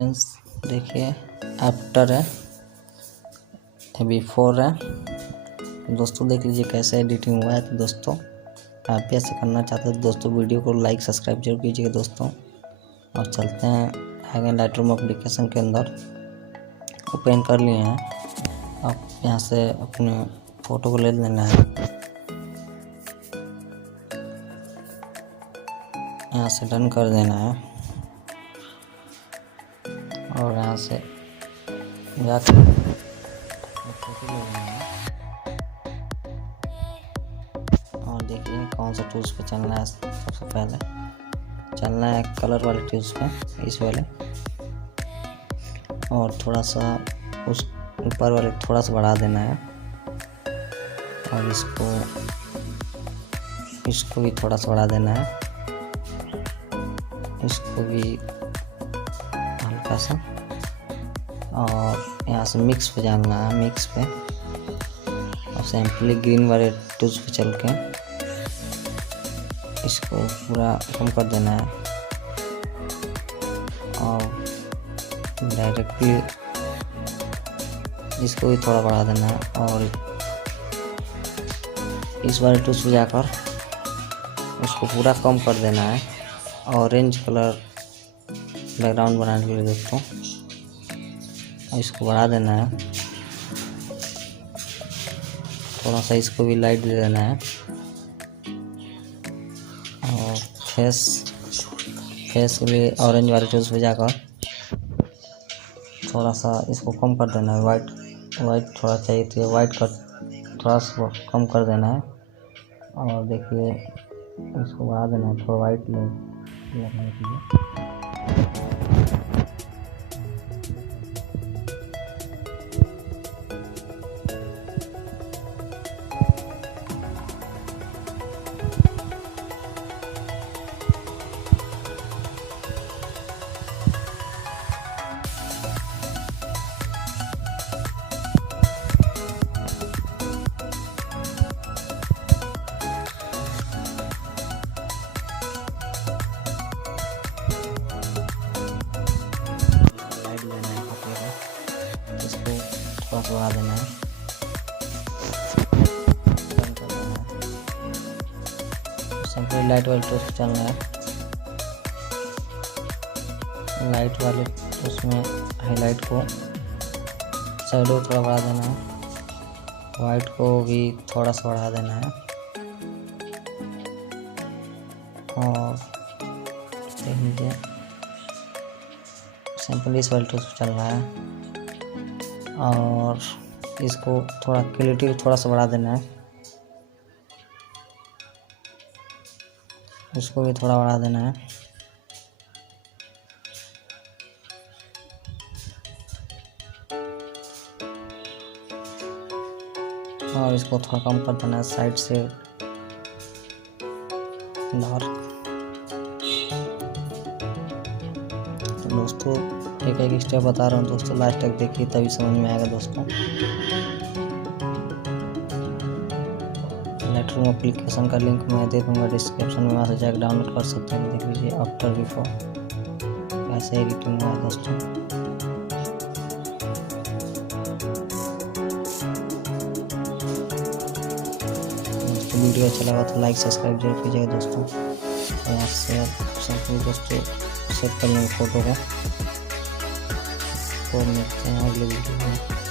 Friends देखिए after है, before है। दोस्तों देख लीजिए कैसे एडिटिंग हुआ है। तो दोस्तों आप भी ऐसे करना चाहते हैं तो दोस्तों वीडियो को लाइक सब्सक्राइब जरूर कीजिएगा दोस्तों। और चलते हैं आगे लाइटरूम एप्लीकेशन के अंदर। ओपन कर लिए हैं। आप यहाँ से अपने फ़ोटो को ले लेना है, यहाँ से डन कर देना है और यहाँ से जाकर फोटो ले लेना है। और देखिए कौन सा टूल्स पे चलना है। सबसे पहले चलना है कलर वाले टूल्स पे, इस वाले, और थोड़ा सा उस ऊपर वाले थोड़ा सा बढ़ा देना है और इसको भी थोड़ा सा बढ़ा देना है, इसको भी हल्का सा। और यहाँ से मिक्स पे जाना है, मिक्स पे और सिंपली ग्रीन वाले टूल्स पे चल के इसको पूरा कम कर देना है और डायरेक्टली इसको भी थोड़ा बढ़ा देना है और इस वाले टूल्स पे जाकर उसको पूरा कम कर देना है। ऑरेंज कलर बैकग्राउंड बनाने के लिए दोस्तों इसको बढ़ा देना है, थोड़ा सा इसको भी लाइट दे देना है और फेस के लिए ऑरेंज वाले टूल्स पे जाकर थोड़ा सा इसको कम कर देना है। वाइट थोड़ा चाहिए तो वाइट का थोड़ा सा कम कर देना है और देखिए इसको बढ़ा देना है थोड़ा वाइट लगने के लिए। इसको थोड़ा सा बढ़ा देना है, सिंपली लाइट वाले टूल्स पे चलना है। लाइट वाले उसमें हाईलाइट को शैडो थोड़ा बढ़ा देना है, वाइट को भी थोड़ा सा बढ़ा देना है और देख लीजिए सिंपली इस वाले टूल्स पे चल रहा है और इसको थोड़ा क्लियरिटी थोड़ा सा बढ़ा देना है, इसको भी थोड़ा बढ़ा देना है और इसको थोड़ा कम कर देना है साइड से डार्क। तो दोस्तों एक एक स्टेप बता रहा हूँ दोस्तों, लास्ट तक देखिए तभी समझ में आएगा दोस्तों। लाइटरूम एप्लीकेशन का लिंक मैं दे दूंगा डिस्क्रिप्शन में, वहाँ से जाकर डाउनलोड कर सकते हैं। देख लीजिए आफ्टर बिफोर कैसे एडिटिंग हुआ है दोस्तों। वीडियो अच्छा लगा तो लाइक सब्सक्राइब जरूर कीजिएगा दोस्तों। यहाँ से आप दोस्तों सेव कर लेंगे फ़ोटो को। मिलते हैं अगले वीडियो में।